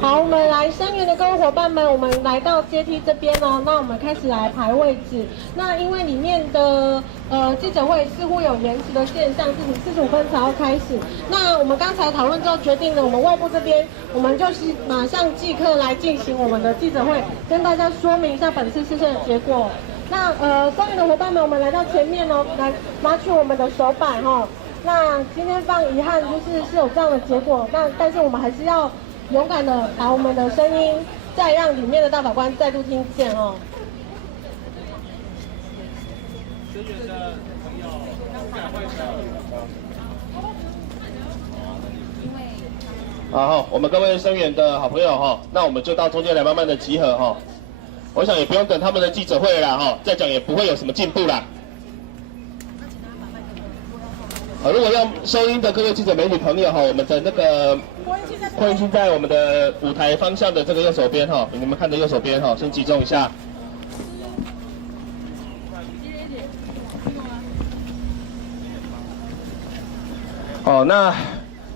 好，我们来声援的各位伙伴们，我们来到阶梯这边哦。那我们开始来排位置。那因为里面的记者会似乎有延迟的现象，45分才要开始。那我们刚才讨论之后决定了，我们外部这边我们就是马上即刻来进行我们的记者会，跟大家说明一下本次试射的结果。那声援的伙伴们，我们来到前面哦，来拿取我们的手板哈。那今天非常遗憾，是有这样的结果，但是我们还是要勇敢的把我们的声音再让里面的大法官再度听见哦。声援的朋友，赶快好，我们各位声援的好朋友哈，那我们就到中间来慢慢的集合哈。我想也不用等他们的记者会了哈，再讲也不会有什么进步啦。如果要收音的各位记者媒体朋友哈，我们的那个扩音器在我们的舞台方向的这个右手边哈，你们看的右手边哈，先集中一下。哦，那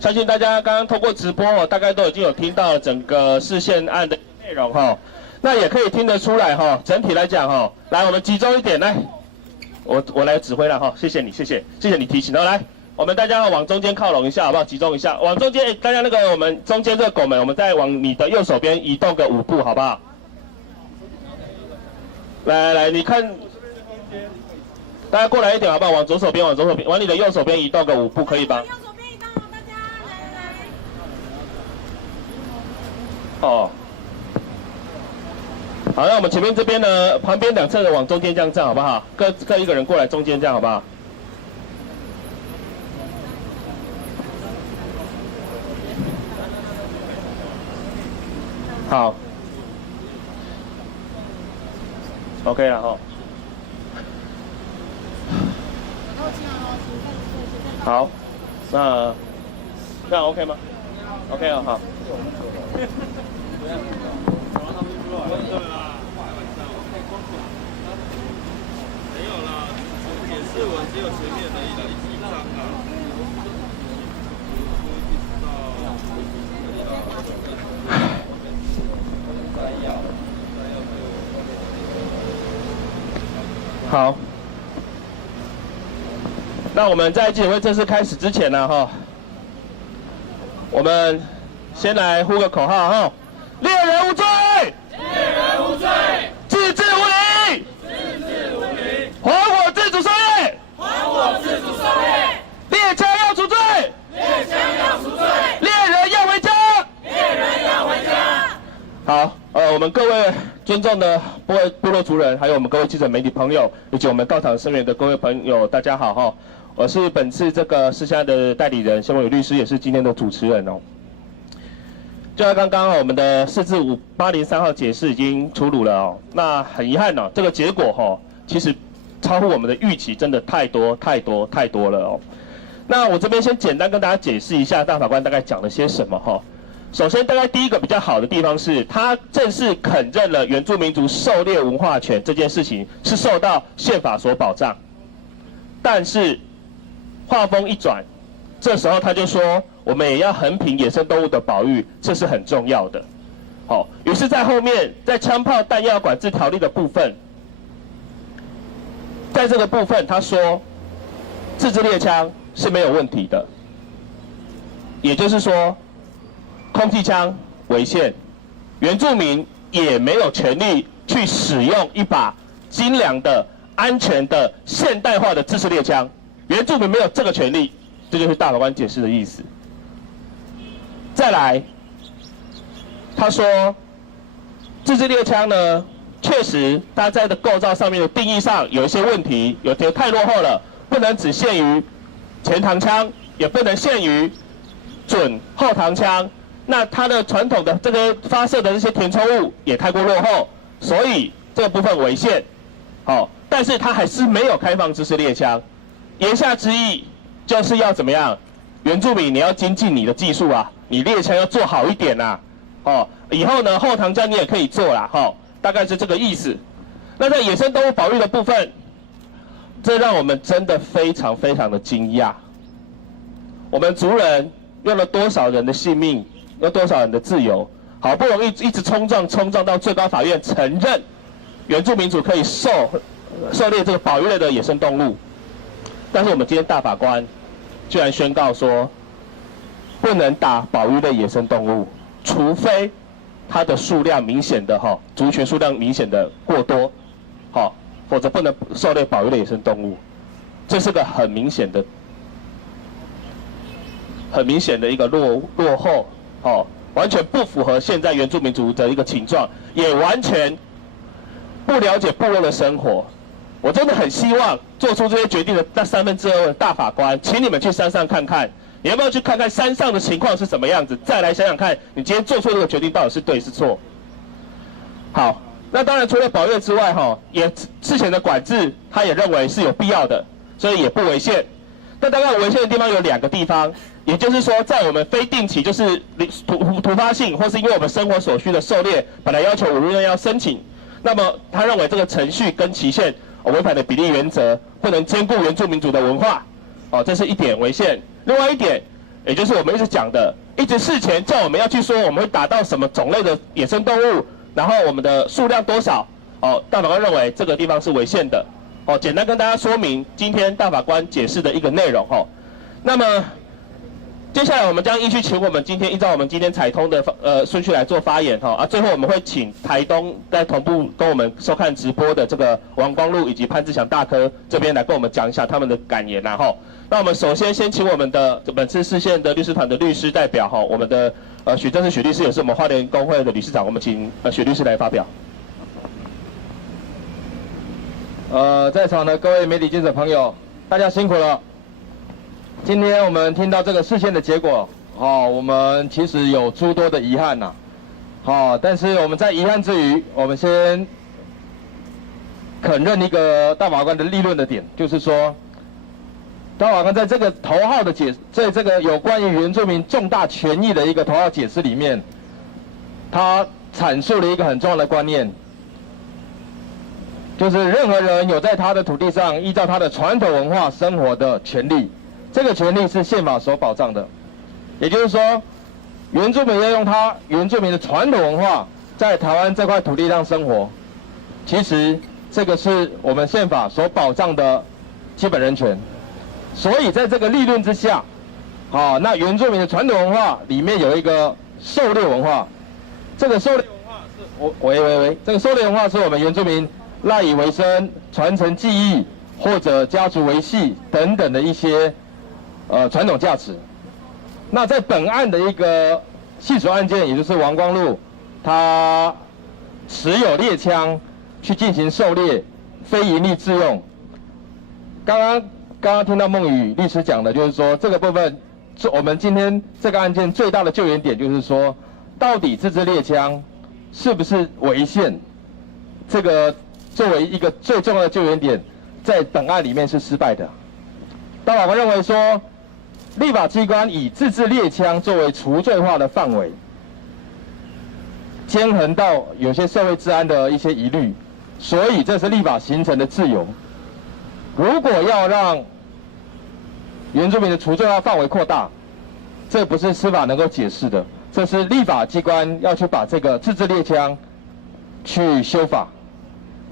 相信大家刚刚通过直播哦，大概都已经有听到整个释宪案的内容哈。那也可以听得出来哈，整体来讲哈，来我们集中一点来，我来指挥了哈，谢谢你提醒。然后来，我们大家往中间靠拢一下好不好？集中一下，往中间，大家那个我们中间这个拱门，我们再往你的右手边移动个5步好不好？来，你看。大家过来一点好不好？往左手边，往你的右手边移动个5步，可以吧？右手边移动，大家来。哦，好，那我们前面这边呢，旁边2侧的往中间这样站好不好？各一个人过来中间这样好不好？好 ，OK 了哈。好，那 OK 吗 ？OK 了，好。没有啦，解释文只有前面的一张啊。好。那我们在记者会正式开始之前呢，我们先来呼个口号哈，猎人无罪，自治无理，还我自主狩猎，猎枪要除罪，猎人要回家，好，我们各位尊重的部落族人，还有我们各位记者媒体朋友，以及我们到场声援的各位朋友，大家好哈。我是本次这个释宪案的代理人谢文宇律师，也是今天的主持人哦。就在刚刚我们的4至5803号解释已经出炉了哦。那很遗憾哦，这个结果其实超乎我们的预期，真的太多了哦。那我这边先简单跟大家解释一下大法官大概讲了些什么哈。首先，大概第一个比较好的地方是，他正式肯认了原住民族狩猎文化权这件事情是受到宪法所保障，但是话锋一转，这时候他就说，我们也要衡平野生动物的保育，这是很重要的。好，于是，在后面，在枪炮弹药管制条例的部分，在这个部分，他说，自制猎枪是没有问题的，也就是说，空气枪违宪，原住民也没有权利去使用一把精良的、安全的、现代化的自制猎枪。原住民没有这个权利，这就是大法官解释的意思。再来，他说，自制猎枪呢，确实它在的构造上面的定义上有一些问题，有些太落后了，不能只限于前膛枪，也不能限于准后膛枪。那它的传统的这个发射的这些填充物也太过落后，所以这个部分违宪。好，但是它还是没有开放自制猎枪。言下之意就是要怎么样？原住民你要精进你的技术啊，你猎枪要做好一点呐。以后呢后膛枪你也可以做啦，大概是这个意思。那在野生动物保育的部分，这让我们真的非常的惊讶。我们族人用了多少人的性命，用多少人的自由，好不容易一直冲撞到最高法院承认原住民族可以狩猎这个保育类的野生动物。但是我们今天大法官居然宣告说，不能打保育类野生动物，除非它的数量明显的族群数量明显的过多，否则不能狩猎保育类野生动物。这是个很明显的一个落后，完全不符合现在原住民族的一个情状，也完全不了解部落的生活。我真的很希望做出这些决定的那2/3的大法官，请你们去山上看看，你要不要去看看山上的情况是什么样子？再来想想看，你今天做出这个决定到底是对是错？好，那当然除了保育之外，也之前的管制，他也认为是有必要的，所以也不违宪。但大概违宪的地方有2个地方，也就是说，在我们非定期，就是突发性，或是因为我们生活所需的狩猎，本来要求5日内要申请，那么他认为这个程序跟期限违反了比例原则，不能兼顾原住民族的文化，这是一点违宪。另外一点，也就是我们一直讲的，一直事前叫我们要去说我们会打到什么种类的野生动物，然后我们的数量多少，大法官认为这个地方是违宪的。简单跟大家说明今天大法官解释的一个内容。那么接下来我们将依据请我们依照我们今天采通的顺序来做发言最后我们会请台东在同步跟我们收看直播的这个王光禄以及潘志祥大哥这边来跟我们讲一下他们的感言那我们首先先请我们的本次释宪的律师团的律师代表我们的许正式许律师，也是我们花莲工会的理事长，我们请许律师来发表。在场的各位媒体记者朋友，大家辛苦了。今天我们听到这个释宪的结果，我们其实有诸多的遗憾呐，但是我们在遗憾之余，我们先肯认一个大法官的立论的点，就是说，大法官在这个头号的在这个有关于原住民重大权益的一个头号解释里面，他阐述了一个很重要的观念，就是任何人有在他的土地上依照他的传统文化生活的权利。这个权利是宪法所保障的，也就是说，原住民要用他原住民的传统文化在台湾这块土地上生活，其实这个是我们宪法所保障的基本人权。所以在这个立论之下，那原住民的传统文化里面有一个狩猎文化，这个狩猎文化是这个狩猎文化是我们原住民赖以为生、传承技艺或者家族维系等等的一些传统价值。那在本案的一个系属案件，也就是王光禄他持有猎枪去进行狩猎，非营利自用。刚刚听到孟宇律师讲的，就是说这个部分，我们今天这个案件最大的救援点就是说，到底这支猎枪是不是违宪？这个作为一个最重要的救援点，在本案里面是失败的。大法官认为说，立法机关以自制猎枪作为除罪化的范围，兼横到有些社会治安的一些疑虑，所以这是立法形成的自由。如果要让原住民的除罪化范围扩大，这不是司法能够解释的，这是立法机关要去把这个自制猎枪去修法，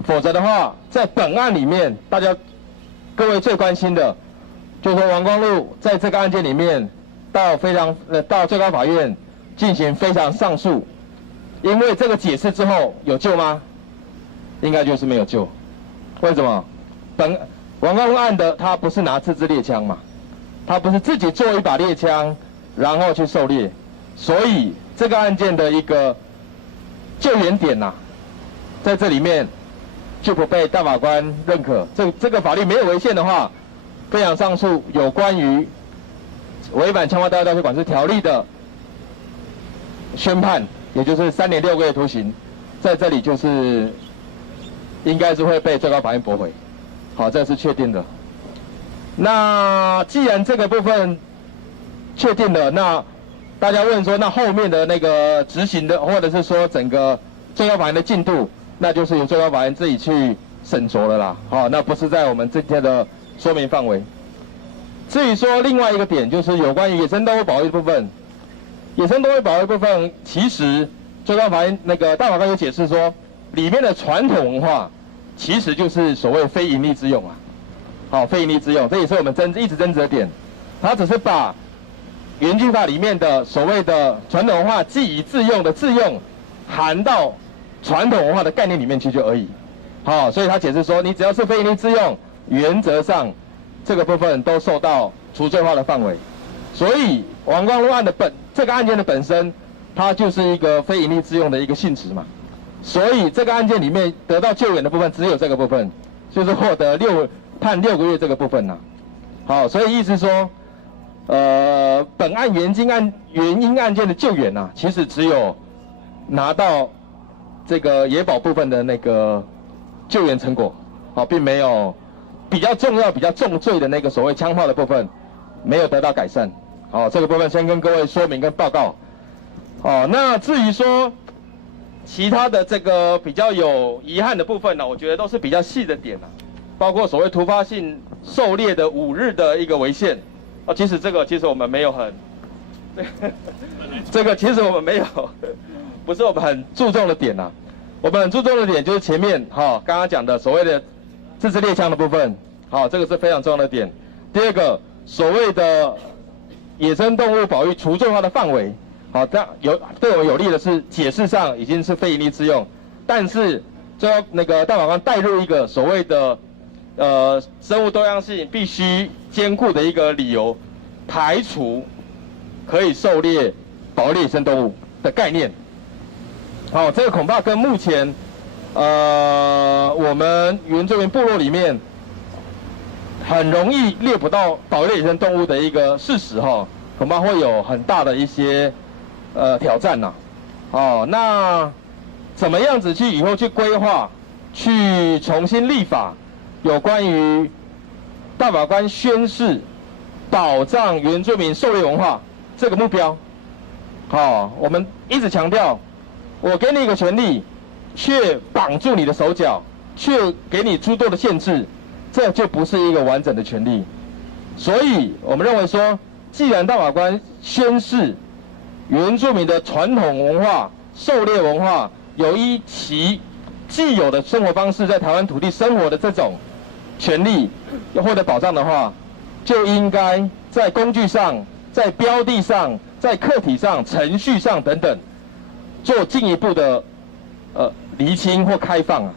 否则的话，在本案里面，各位最关心的，就是说王光禄在这个案件里面到最高法院进行非常上诉，因为这个解释之后有救吗？应该就是没有救。为什么？王光禄案的他不是拿自制猎枪嘛，他不是自己做一把猎枪然后去狩猎，所以这个案件的一个救援点在这里面就不被大法官认可。这个法律没有违宪的话，非常上诉有关于违反枪花盗窃管制条例的宣判，也就是3年6个月徒刑，在这里就是应该是会被最高法院驳回。好，这是确定的。那既然这个部分确定了，那大家问说，那后面的那个执行的，或者是说整个最高法院的进度，那就是由最高法院自己去审酌了啦。好，那不是在我们今天的说明范围。至于说另外一个点，就是有关于野生动物保育的部分，野生动物保育部分，其实最高法院大法官有解释说，里面的传统文化其实就是所谓非营利之用好，非营利之用，这也是我们一直争执的点。他只是把原居法里面的所谓的传统文化既以自用的自用含到传统文化的概念里面去就而已。好，所以他解释说，你只要是非营利自用，原则上这个部分都受到除罪化的范围。所以王光禄案的这个案件的本身，它就是一个非营利自用的一个性质嘛。所以这个案件里面得到救援的部分只有这个部分，就是获得判6个月这个部分好，所以意思说，本案原因案件的救援其实只有拿到这个野保部分的那个救援成果，并没有比较重要、比较重罪的那个所谓枪炮的部分没有得到改善。好，这个部分先跟各位说明跟报告。好，那至于说其他的这个比较有遗憾的部分我觉得都是比较细的点包括所谓突发性狩猎的5日的一个违宪。其实我们没有很，这个其实我们没有，不是我们很注重的点呐。我们很注重的点就是前面刚刚讲的所谓的自制猎枪的部分，这个是非常重要的点。第二个，所谓的野生动物保育除罪化的范围，这样对我们有利的是解释上已经是非营利之用，但是就要大法官带入一个所谓的生物多样性必须兼顾的一个理由，排除可以狩猎保育野生动物的概念。这个恐怕跟目前我们原住民部落里面很容易猎捕到保育野生动物的一个事实恐怕会有很大的一些挑战呐。那怎么样子以后去规划，去重新立法，有关于大法官宣誓保障原住民狩猎文化这个目标，我们一直强调，我给你一个权利，却绑住你的手脚，却给你诸多的限制，这就不是一个完整的权利。所以我们认为说，既然大法官宣誓原住民的传统文化、狩猎文化有依其既有的生活方式在台湾土地生活的这种权利要获得保障的话，就应该在工具上、在标的上、在课题上、程序上等等，做进一步的厘清或开放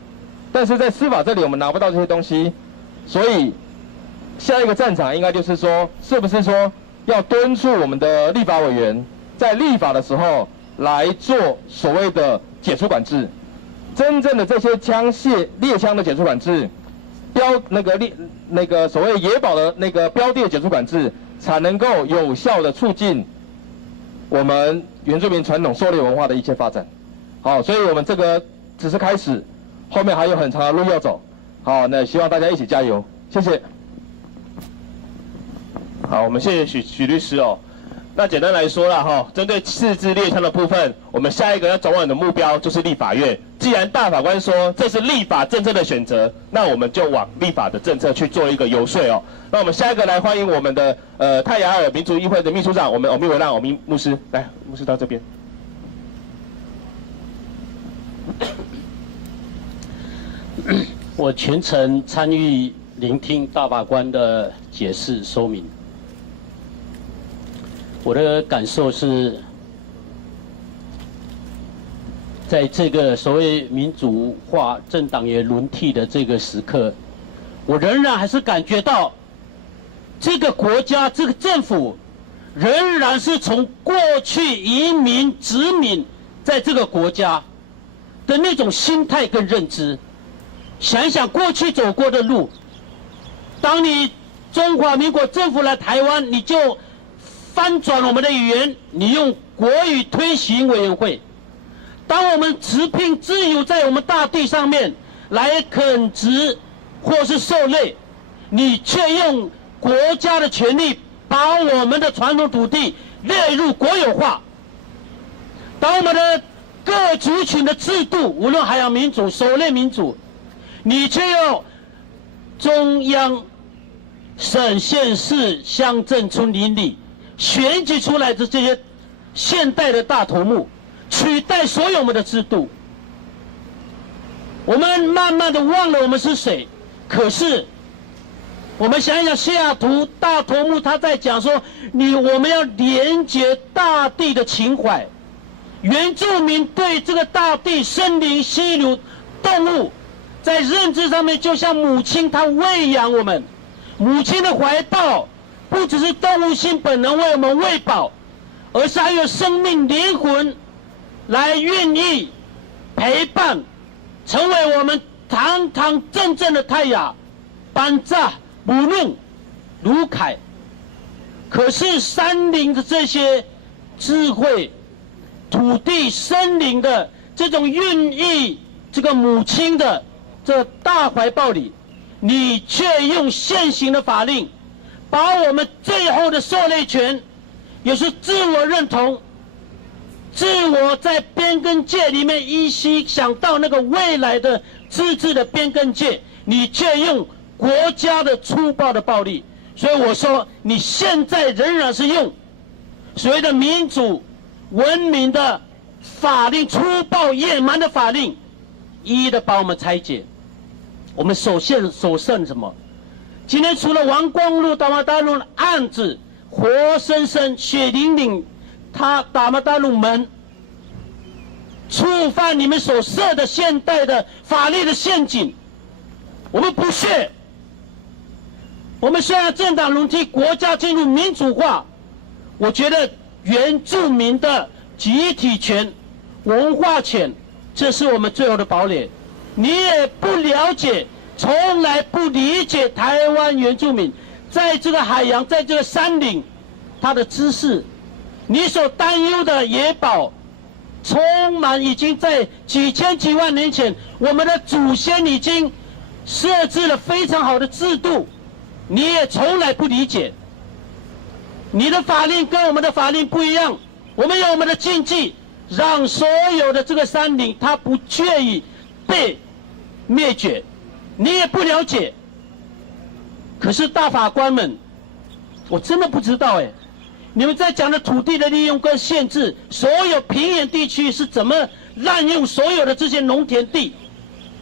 但是在司法这里我们拿不到这些东西，所以下一个战场应该就是说，是不是说要敦促我们的立法委员在立法的时候来做所谓的解除管制，真正的这些猎枪的解除管制，所谓野保的标的的解除管制，才能够有效的促进我们原住民传统狩猎文化的一些发展。所以我们这个只是开始，后面还有很长的路要走。那希望大家一起加油，谢谢。好，我们谢谢许律师那简单来说啦针对自制猎枪的部分，我们下一个要转往的目标就是立法院。既然大法官说这是立法政策的选择，那我们就往立法的政策去做一个游说那我们下一个来欢迎我们的泰雅尔民族议会的秘书长，我们欧米维让欧米牧师，来，牧师到这边。我全程参与聆听大法官的解释说明。我的感受是，在这个所谓民主化、政党也轮替的这个时刻，我仍然还是感觉到，这个国家、这个政府，仍然是从过去移民殖民在这个国家的那种心态跟认知。想一想过去走过的路，当你中华民国政府来台湾，你就翻转我们的语言，你用国语推行委员会。当我们持聘自由在我们大地上面来垦殖或是狩猎，你却用国家的权利把我们的传统土地列入国有化。当我们的各族群的制度，无论海洋民主、狩猎民主，你却用中央、省、县市、乡镇、村、邻里选举出来的这些现代的大头目，取代所有我们的制度。我们慢慢的忘了我们是谁。可是我们想一想，西雅图大头目他在讲说，我们要连接大地的情怀。原住民对这个大地、森林、溪流、动物，在认知上面就像母亲，她喂养我们。母亲的怀抱不只是动物性本能为我们喂饱，而是还有生命灵魂来孕育、陪伴，成为我们堂堂正正的泰雅、班扎、母怒、卢凯。可是山林的这些智慧、土地、森林的这种孕育这个母亲的这大怀抱里，你却用现行的法令，把我们最后的狩猎权，也是自我认同、自我在边根界里面依稀想到那个未来的自治的边根界，你却用国家的粗暴的暴力。所以我说，你现在仍然是用所谓的民主、文明的法令，粗暴野蛮的法令，一一的把我们拆解。我们所剩什么？今天除了王光禄、达摩大陆的案子，活生生、血淋淋，他达摩大陆门触犯你们所设的现代的法律的陷阱，我们不屑。我们虽然政党轮替，国家进入民主化，我觉得原住民的集体权、文化权，这是我们最后的堡垒。你也不了解，从来不理解台湾原住民在这个海洋，在这个山岭，他的知识，你所担忧的野保，充满已经在几千几万年前，我们的祖先已经设置了非常好的制度。你也从来不理解，你的法令跟我们的法令不一样，我们有我们的禁忌，让所有的这个山林它不确意被灭绝，你也不了解。可是大法官们，我真的不知道哎，你们在讲的土地的利用跟限制，所有平原地区是怎么滥用所有的这些农田地，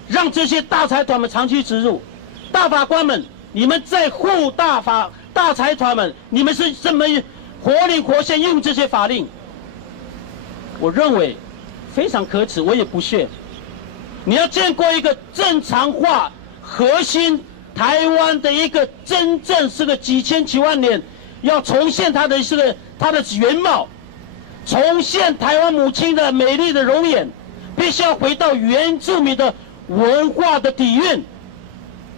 让这些大财团们长期植入？大法官们，你们在护大财团们，你们是这么活灵活现用这些法令？我认为非常可耻，我也不屑。你要见过一个正常化核心台湾的一个真正是个几千几万年，要重现它的原貌，重现台湾母亲的美丽的容颜，必须要回到原住民的文化的底蕴。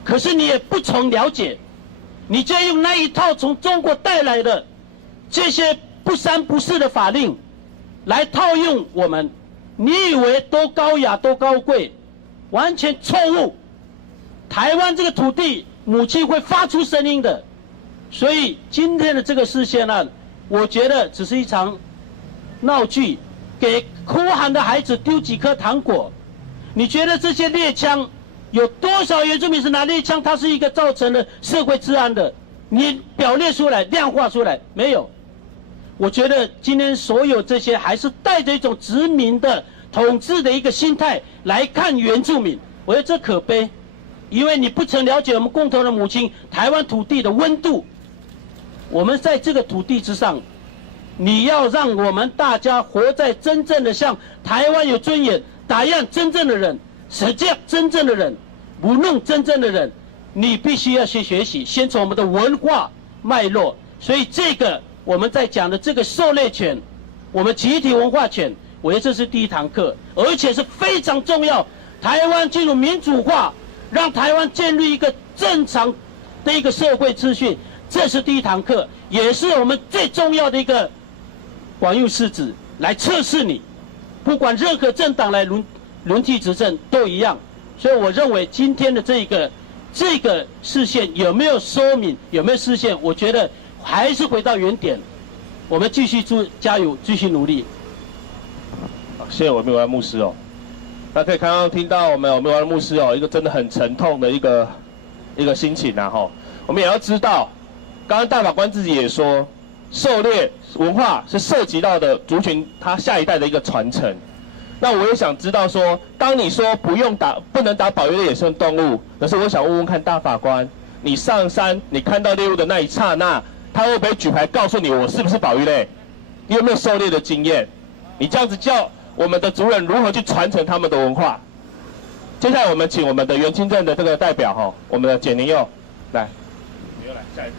可是你也不曾了解，你就用那一套从中国带来的这些不三不四的法令来套用我们，你以为多高雅多高贵，完全错误。台湾这个土地母亲会发出声音的，所以今天的这个事件案，我觉得只是一场闹剧，给哭喊的孩子丢几颗糖果。你觉得这些猎枪有多少原住民是拿猎枪，它是一个造成了社会治安的？你表列出来、量化出来没有？我觉得今天所有这些还是带着一种殖民的统治的一个心态来看原住民，我觉得这可悲，因为你不曾了解我们共同的母亲台湾土地的温度。我们在这个土地之上，你要让我们大家活在真正的像台湾有尊严、打样真正的人。实践真正的人，不弄真正的人，你必须要去学习，先从我们的文化脉络。所以这个我们在讲的这个狩猎权，我们集体文化权，我觉得这是第一堂课，而且是非常重要。台湾进入民主化，让台湾建立一个正常的一个社会秩序，这是第一堂课，也是我们最重要的一个管用试纸来测试你，不管任何政党来轮替执政都一样。所以我认为今天的这个视线有没有说明，有没有视线，我觉得还是回到原点，我们继续加油，继续努力。好，谢谢我们苗牧师哦。那可以听到我们苗牧师哦，一个真的很沉痛的一个心情啊哈。我们也要知道，刚刚大法官自己也说，狩猎文化是涉及到的族群他下一代的一个传承。那我也想知道说，当你说不能打保育的野生动物，可是我想问问看大法官，你上山你看到猎物的那一刹那，他会不会举牌告诉你我是不是保育类？你有没有狩猎的经验？你这样子叫我们的族人如何去传承他们的文化？接下来我们请我们的原清镇的这个代表哈，我们的简宁佑来，你又来下一个。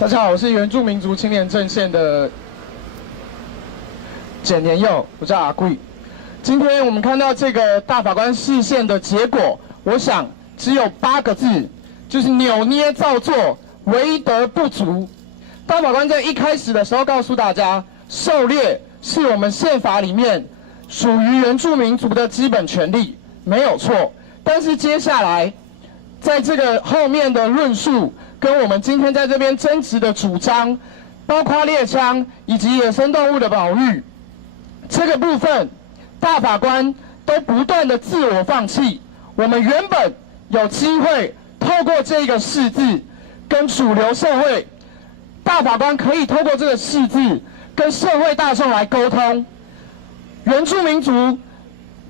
大家好，我是原住民族青年阵线的简年佑，我叫阿贵。今天我们看到这个大法官释宪的结果，我想只有8个字，就是扭捏造作，为德不足。大法官在一开始的时候告诉大家，狩猎是我们宪法里面属于原住民族的基本权利，没有错。但是接下来，在这个后面的论述，跟我们今天在这边争执的主张，包括猎枪以及野生动物的保育，这个部分，大法官都不断的自我放弃。我们原本有机会透过这个释字跟主流社会，大法官可以透过这个释字跟社会大众来沟通。原住民族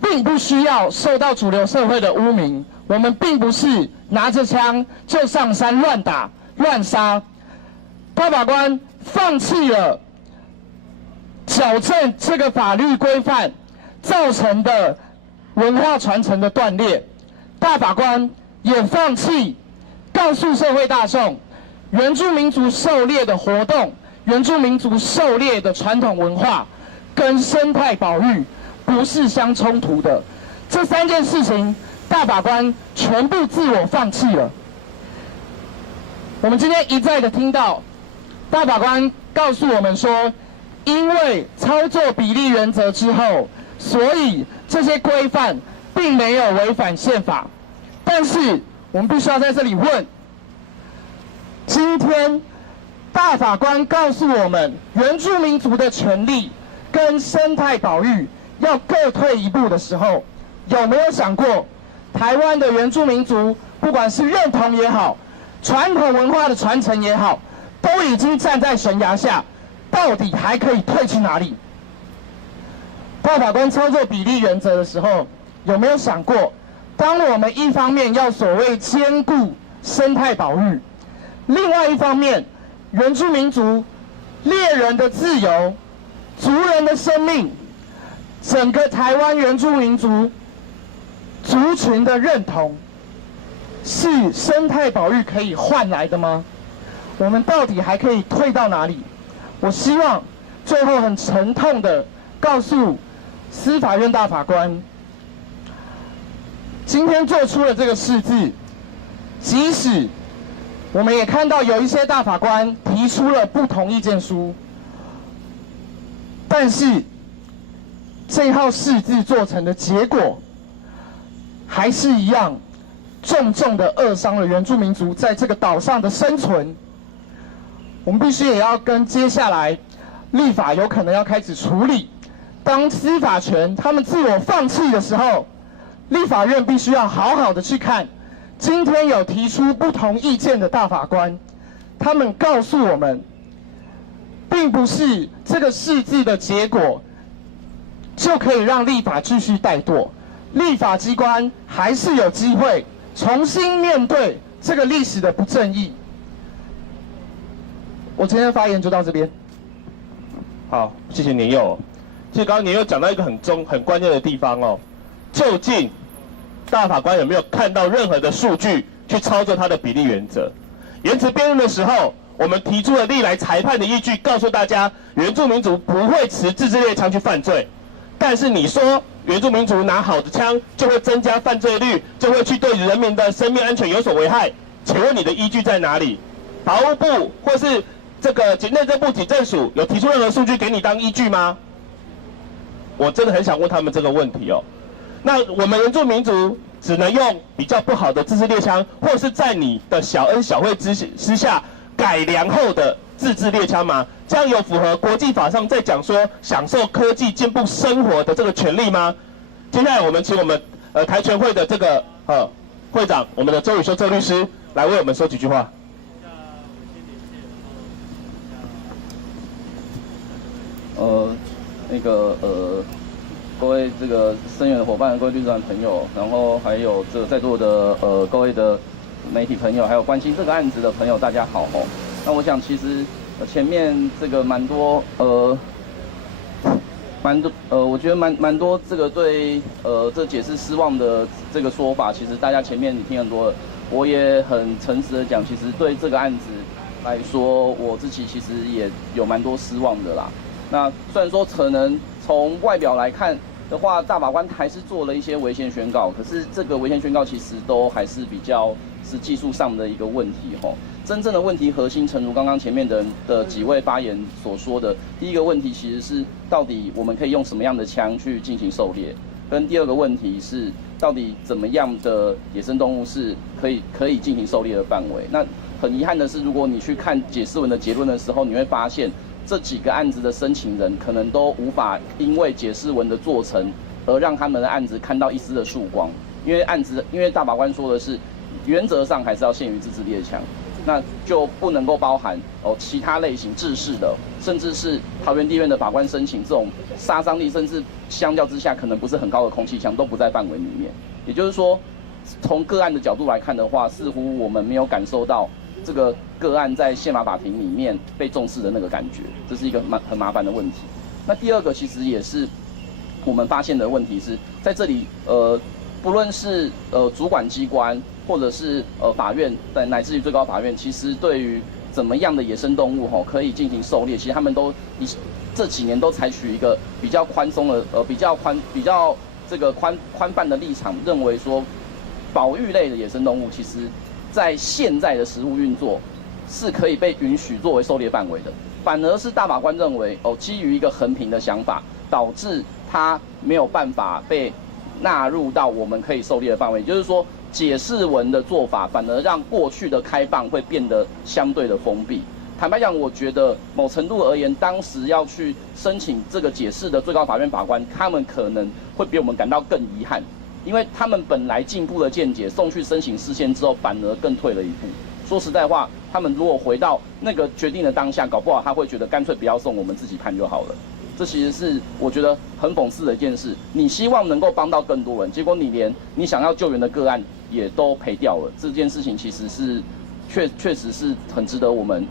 并不需要受到主流社会的污名，我们并不是拿着枪就上山乱打乱杀。大法官放弃了矫正这个法律规范造成的文化传承的断裂，大法官也放弃告诉社会大众，原住民族狩猎的活动、原住民族狩猎的传统文化跟生态保育不是相冲突的。这3件事情，大法官全部自我放弃了。我们今天一再的听到大法官告诉我们说，因为操作比例原则之后，所以这些规范并没有违反宪法。但是我们必须要在这里问，今天大法官告诉我们，原住民族的权利跟生态保育要各退一步的时候，有没有想过，台湾的原住民族不管是认同也好，传统文化的传承也好，都已经站在悬崖下，到底还可以退去哪里？大法官操作比例原则的时候，有没有想过，当我们一方面要所谓兼顾生态保育，另外一方面，原住民族猎人的自由、族人的生命，整个台湾原住民族族群的认同，是生态保育可以换来的吗？我们到底还可以退到哪里？我希望最后很沉痛的告诉司法院大法官，今天做出了这个释字，即使我们也看到有一些大法官提出了不同意见书，但是这号释字做成的结果，还是一样重重的扼伤了原住民族在这个岛上的生存。我们必须也要跟接下来立法有可能要开始处理，当司法权他们自我放弃的时候，立法院必须要好好的去看，今天有提出不同意见的大法官，他们告诉我们，并不是这个释字的结果就可以让立法继续怠惰，立法机关还是有机会重新面对这个历史的不正义。我今天的发言就到这边。好，谢谢年佑。其实刚刚年佑讲到一个很关键的地方哦，究竟大法官有没有看到任何的数据去操作他的比例原则？言辞辩论的时候，我们提出了历来裁判的依据，告诉大家原住民族不会持自制猎枪去犯罪。但是你说原住民族拿好的枪就会增加犯罪率，就会去对人民的生命安全有所危害？请问你的依据在哪里？法务部或是这个内政部警政署有提出任何数据给你当依据吗？我真的很想问他们这个问题哦。那我们原住民族只能用比较不好的自制猎枪，或是在你的小恩小惠之下改良后的自制猎枪吗？这样有符合国际法上在讲说享受科技进步生活的这个权利吗？接下来我们请我们台全会的这个会长，我们的周宇修周律师来为我们说几句话。各位这个声援的伙伴、各位律师团朋友，然后还有这个在座的各位的媒体朋友，还有关心这个案子的朋友，大家好哦。那我想其实前面这个我觉得蛮多这个对这解释失望的这个说法，其实大家前面你听很多了，我也很诚实的讲，其实对这个案子来说，我自己其实也有蛮多失望的啦。那虽然说可能从外表来看的话，大法官还是做了一些违宪宣告，可是这个违宪宣告其实都还是比较是技术上的一个问题吼。真正的问题核心，诚如刚刚前面的几位发言所说的，第一个问题其实是到底我们可以用什么样的枪去进行狩猎，跟第二个问题是到底怎么样的野生动物是可以进行狩猎的范围。那很遗憾的是，如果你去看解释文的结论的时候，你会发现这几个案子的申请人可能都无法因为解释文的做成而让他们的案子看到一丝的曙光。因为大法官说的是，原则上还是要限于自制猎枪，那就不能够包含其他类型制式的，甚至是桃园地院的法官申请这种杀伤力甚至相较之下可能不是很高的空气枪都不在范围里面。也就是说，从个案的角度来看的话，似乎我们没有感受到这个个案在宪法法庭里面被重视的那个感觉，这是一个很麻烦的问题。那第二个其实也是我们发现的问题是在这里，不论是主管机关或者是法院乃至于最高法院，其实对于怎么样的野生动物可以进行狩猎，其实他们都这几年都采取一个比较宽松的比较这个宽泛的立场，认为说保育类的野生动物，其实在现在的实务运作是可以被允许作为狩猎范围的。反而是大法官认为基于一个横平的想法，导致它没有办法被纳入到我们可以狩猎的范围，也就是说，解释文的做法反而让过去的开放会变得相对的封闭。坦白讲，我觉得某程度而言，当时要去申请这个解释的最高法院法官，他们可能会比我们感到更遗憾，因为他们本来进步的见解送去申请释宪之后，反而更退了一步。说实在话，他们如果回到那个决定的当下，搞不好他会觉得干脆不要送，我们自己判就好了。这其实是我觉得很讽刺的一件事。你希望能够帮到更多人，结果你连你想要救援的个案也都赔掉了。这件事情其实是确实是很值得我们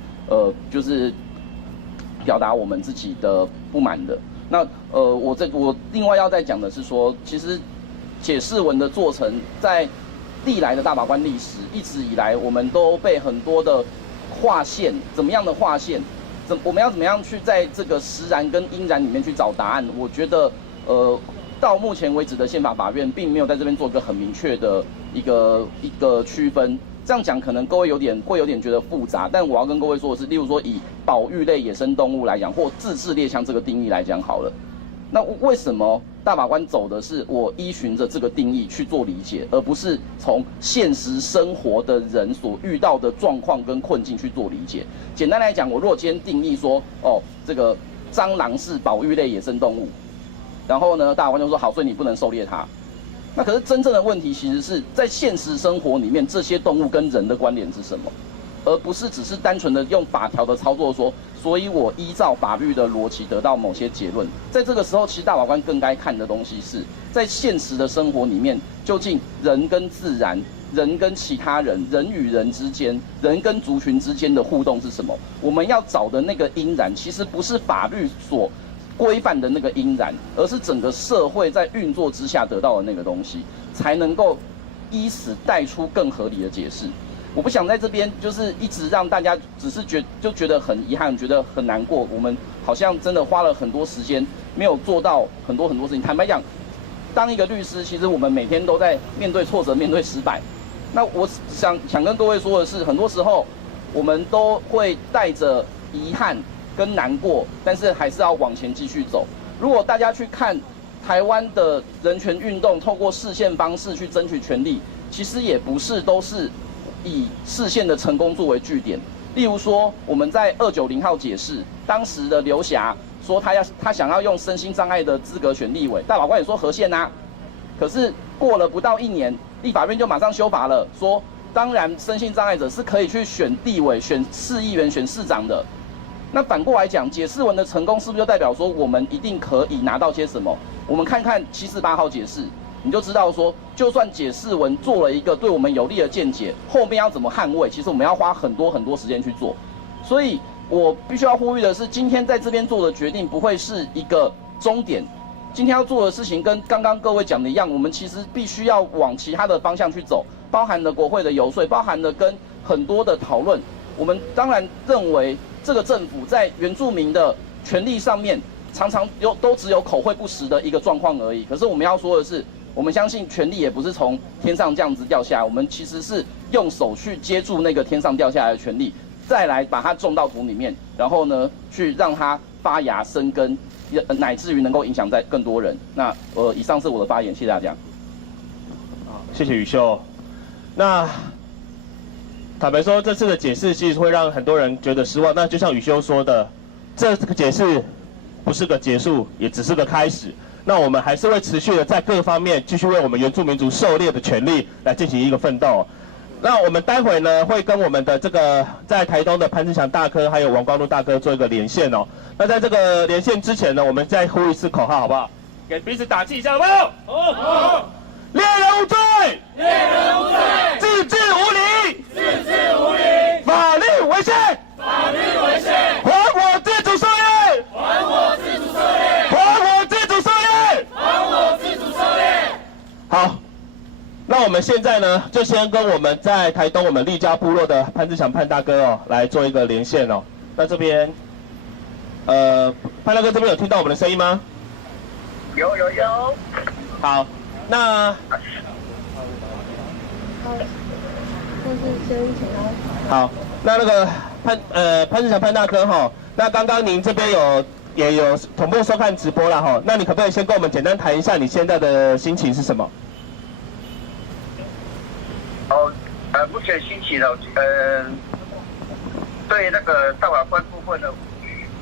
就是表达我们自己的不满的。那我另外要再讲的是说，其实解释文的做成在历来的大法官历史一直以来，我们都被很多的划线，怎么样的划线？我们要怎么样去在这个实然跟应然里面去找答案？我觉得，到目前为止的宪法法院并没有在这边做一个很明确的一个区分。这样讲可能各位会有点觉得复杂，但我要跟各位说的是，例如说以保育类野生动物来讲，或自制猎枪这个定义来讲好了。那为什么大法官走的是我依循着这个定义去做理解，而不是从现实生活的人所遇到的状况跟困境去做理解？简单来讲，我如果今天定义说，这个蟑螂是保育类野生动物，然后呢，大法官就说好，所以你不能狩猎它。那可是真正的问题其实是在现实生活里面，这些动物跟人的关联是什么？而不是只是单纯的用法条的操作说，所以我依照法律的逻辑得到某些结论。在这个时候，其实大法官更该看的东西是在现实的生活里面，究竟人跟自然、人跟其他人、人与人之间、人跟族群之间的互动是什么？我们要找的那个因然，其实不是法律所规范的那个因然，而是整个社会在运作之下得到的那个东西，才能够依此带出更合理的解释。我不想在这边就是一直让大家只是觉得很遗憾，觉得很难过。我们好像真的花了很多时间，没有做到很多事情。坦白讲，当一个律师，其实我们每天都在面对挫折，面对失败。那我想跟各位说的是，很多时候我们都会带着遗憾跟难过，但是还是要往前继续走。如果大家去看台湾的人权运动，透过释宪方式去争取权利，其实也不是都是以释宪的成功作为据点。例如说，我们在290号解释，当时的刘霞说他想要用身心障碍的资格选立委，大法官也说合宪啊。可是过了不到1年，立法院就马上修法了，说当然身心障碍者是可以去选立委、选市议员、选市长的。那反过来讲，解释文的成功是不是就代表说我们一定可以拿到些什么？我们看看748号解释，你就知道说，就算解释文做了一个对我们有利的见解，后面要怎么捍卫，其实我们要花很多时间去做。所以我必须要呼吁的是，今天在这边做的决定不会是一个终点。今天要做的事情跟刚刚各位讲的一样，我们其实必须要往其他的方向去走，包含了国会的游说，包含了跟很多的讨论。我们当然认为这个政府在原住民的权利上面，常常都只有口惠不实的一个状况而已。可是我们要说的是，我们相信权力也不是从天上这样子掉下来，我们其实是用手去接住那个天上掉下来的权力，再来把它种到土里面，然后呢，去让它发芽生根，乃至于能够影响在更多人。那以上是我的发言，谢谢大家。好，谢谢宇修。那坦白说，这次的解释其实会让很多人觉得失望。那就像宇修说的，这个解释不是个结束，也只是个开始。那我们还是会持续的在各方面继续为我们原住民族狩猎的权利来进行一个奋斗。那我们待会呢会跟我们的这个在台东的潘志强大哥还有王光禄大哥做一个连线哦。那在这个连线之前呢，我们再呼一次口号好不好？给彼此打气一下好不好？好。猎人无罪，猎人无罪；自治无理，自治无理；法律违宪，法律违宪；还我自主狩猎，还我自主狩猎，还我自主狩猎，还我自主狩猎。好，那我们现在呢，就先跟我们在台东我们利嘉部落的潘志强潘大哥哦，来做一个连线哦。那这边，潘大哥这边有听到我们的声音吗？有。好。那好，那个潘志强潘大哥哈，那刚刚您这边也有同步收看直播了哈，那你可不可以先跟我们简单谈一下你现在的心情是什么？目前心情呢，对那个大法官部分呢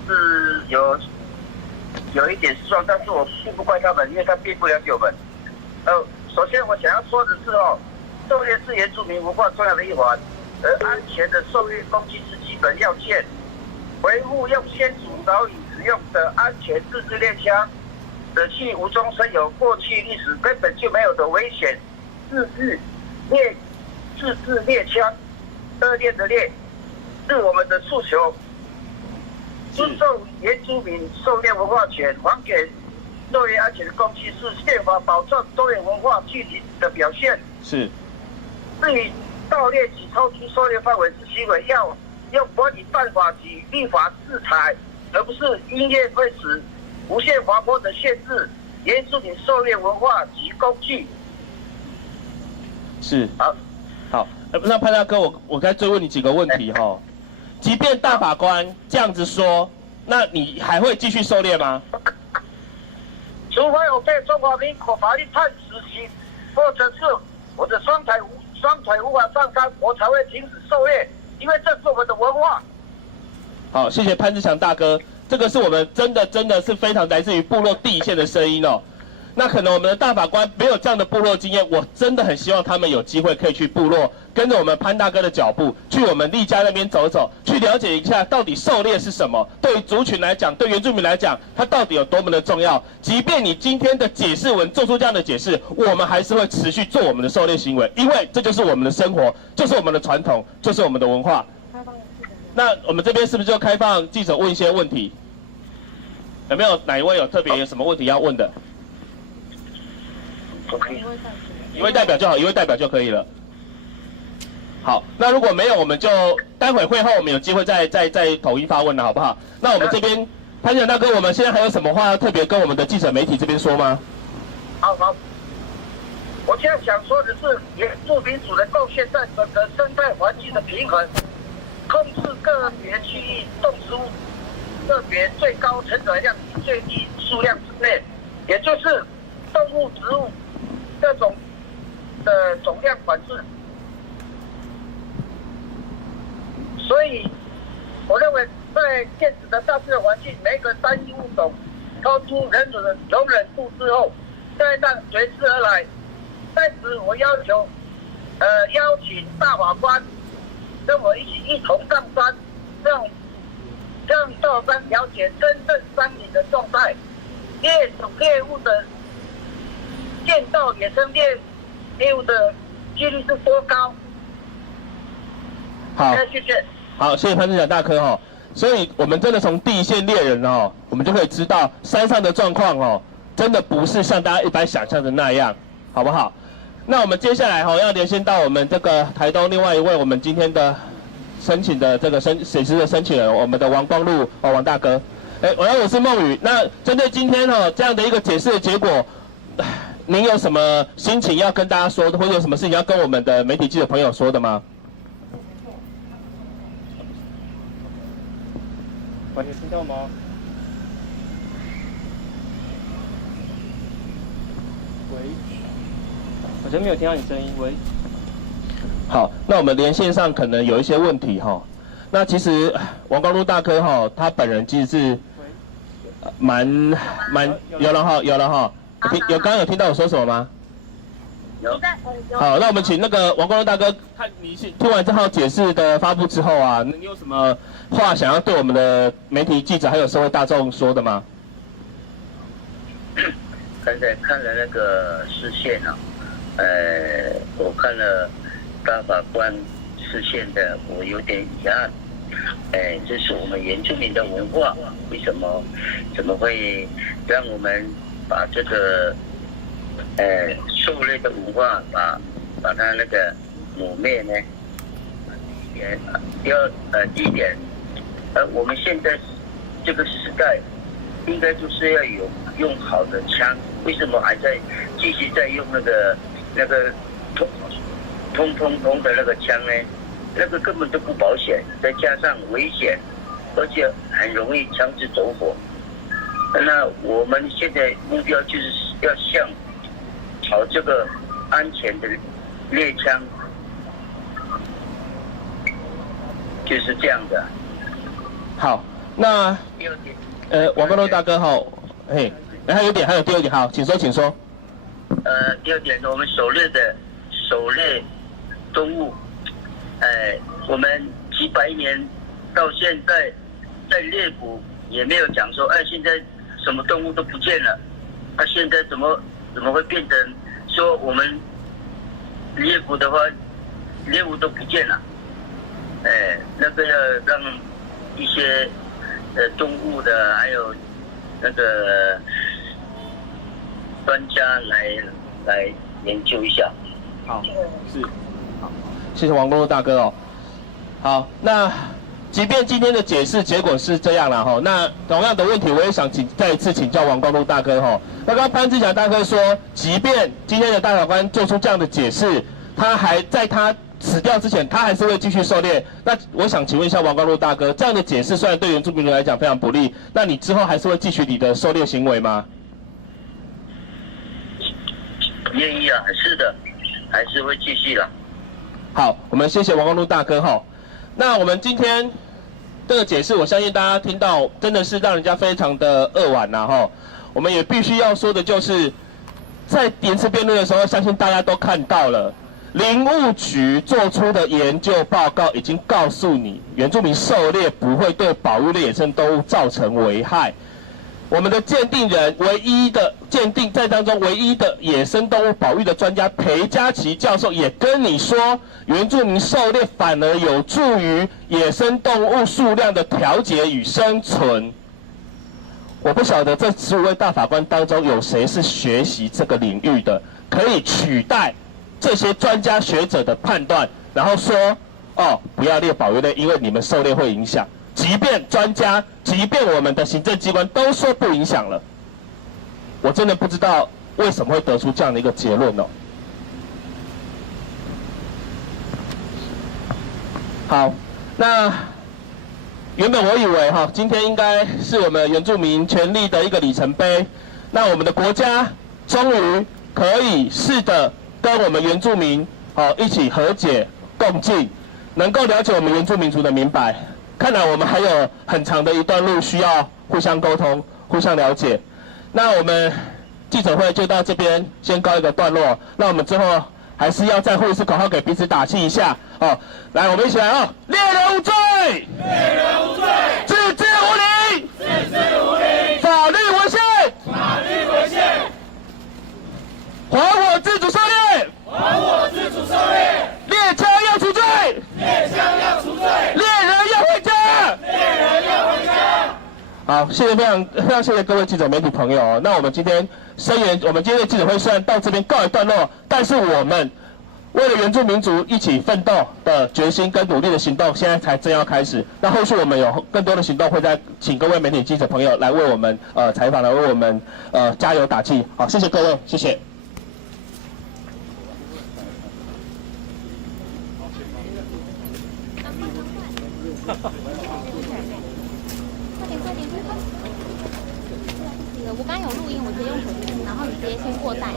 是有一点失望，但是我并不怪他们，因为他并不了解我们。首先我想要说的是狩猎是原住民文化重要的一环，而安全的狩猎工具是基本要件。维护用先祖早已使用的安全自制猎枪，舍弃无中生有过去历史根本就没有的危险自制猎枪，恶劣的猎是我们的诉求。尊重原住民狩猎文化权，还给狩猎安全的工具是宪法保障狩猎文化具体的表现。是。至于盗猎及超出狩猎范围之行为，要用管理办法及立法制裁，而不是因噎废食、无限滑坡的限制原住民狩猎文化及工具。是。好，那潘大哥，我该追问你几个问题哈。即便大法官这样子说，那你还会继续狩猎吗？除非我被中华民国法律判死刑，或者是我的双腿无法上纲，我才会停止狩猎，因为这是我们的文化。好，谢谢潘志强大哥，这个是我们真的是非常来自于部落第一线的声音哦。那可能我们的大法官没有这样的部落经验，我真的很希望他们有机会可以去部落，跟着我们潘大哥的脚步，去我们利嘉那边走走，去了解一下到底狩猎是什么，对于族群来讲，对原住民来讲，它到底有多么的重要。即便你今天的解释文做出这样的解释，我们还是会持续做我们的狩猎行为，因为这就是我们的生活，就是我们的传统，就是我们的文化。那我们这边是不是就开放记者问一些问题？有没有哪一位有特别有什么问题要问的？一位代表就好，一位代表就可以了。好，那如果没有，我们就待会会后我们有机会再统一发问了，好不好？那我们这边潘志强大哥，我们现在还有什么话要特别跟我们的记者媒体这边说吗？好，我现在想说的是，原住民族的贡献在整个生态环境的平衡，控制个别区域动植物个别最高承载量及最低数量之内，也就是动物、植物各种的总量管制。所以，我认为在现实的大自然环境，每个单一物种超出人类的容忍度之后，灾难随之而来。在此，我要求，邀请大法官跟我一同上山，让到山了解真正山林的状态，猎种猎物的见到野生猎物的几率是多高？好，谢谢。好，谢谢潘志强大哥哈。所以我们真的从第一线猎人哦，我们就可以知道山上的状况哦，真的不是像大家一般想象的那样，好不好？那我们接下来要连线到我们这个台东另外一位我们今天的申请的这个水师的申请人，我们的王光禄王大哥。我是孟宇。那针对今天这样的一个解释的结果，您有什么心情要跟大家说的，或者有什么事情要跟我们的媒体记者朋友说的吗？喂，你听到吗？喂，好像没有听到你声音。喂。好，那我们连线上可能有一些问题哈。那其实王光禄大哥他本人其实是有了哈，刚刚有听到我说什么吗？有。好，那我们请那个王光荣大哥，看你听完这号解释的发布之后啊，你有什么话想要对我们的媒体记者还有社会大众说的吗？刚才看了那个视线啊，我看了大法官视线的，我有点遗憾。这是我们原住民的文化，为什么怎么会让我们把这个狩猎的文化把它那个抹灭呢？第一点，我们现在这个时代应该就是要用好的枪，为什么还在继续在用那个通的那个枪呢？那个根本就不保险，再加上危险，而且很容易枪支走火。那我们现在目标就是要朝这个安全的猎枪，就是这样的。好，那王光荣大哥哈，还有第二点，好，请说。第二点，我们狩猎动物。我们几百年到现在，在猎捕也没有讲说，现在什么动物都不见了。现在怎么会变成说我们猎捕的话，猎物都不见了？那个要让一些动物的还有那个专家来研究一下。好，是。谢谢王光荣大哥哦。好，那即便今天的解释结果是这样了哈，那同样的问题我也想再一次请教王光荣大哥哈。那刚刚潘志强大哥说，即便今天的大法官做出这样的解释，他还在他死掉之前，他还是会继续狩猎。那我想请问一下王光荣大哥，这样的解释虽然对原住民人来讲非常不利，那你之后还是会继续你的狩猎行为吗？愿意啊，是的，还是会继续的。好，我们谢谢王光荣大哥哈。那我们今天这个解释，我相信大家听到真的是让人家非常的扼腕呐哈。我们也必须要说的就是，在延迟辩论的时候，相信大家都看到了，林务局做出的研究报告已经告诉你，原住民狩猎不会对保育类野生动物造成危害。我们的鉴定人唯一的鉴定在当中唯一的野生动物保育的专家裴家琪教授也跟你说，原住民狩猎反而有助于野生动物数量的调节与生存。我不晓得这15位大法官当中有谁是学习这个领域的，可以取代这些专家学者的判断，然后说不要猎保育类，因为你们狩猎会影响。即便专家，即便我们的行政机关都说不影响了，我真的不知道为什么会得出这样的一个结论哦。好，那原本我以为今天应该是我们原住民权利的一个里程碑，那我们的国家终于可以试着跟我们原住民一起和解共进，能够了解我们原住民族的明白。看来我们还有很长的一段路需要互相沟通、互相了解。那我们记者会就到这边先告一个段落。那我们之后还是要再呼一次口号给彼此打气一下来，我们一起来猎人无罪，猎人无罪，自治无理，自治无理，法律违宪，法律违宪，还我自主狩猎，还我自主狩猎，猎枪要除罪，猎枪要除罪，猎人要回家，猎人要回家。好，谢谢，非常谢谢各位记者媒体朋友那我们今天我们今天的记者会虽然到这边告一段落，但是我们为了原住民族一起奋斗的决心跟努力的行动，现在才正要开始。那后续我们有更多的行动，会再请各位媒体记者朋友来为我们采访，来为我们加油打气。好，谢谢各位，谢谢。我刚有录音，我直接用手机，然后你直接先过带。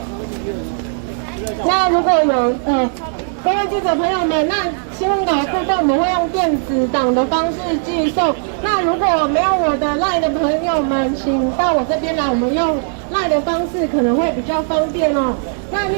那如果有各位记者朋友们，那新闻稿的部分我们会用电子档的方式寄送。那如果没有我的 LINE 的朋友们，请到我这边来，我们用 LINE 的方式可能会比较方便哦。那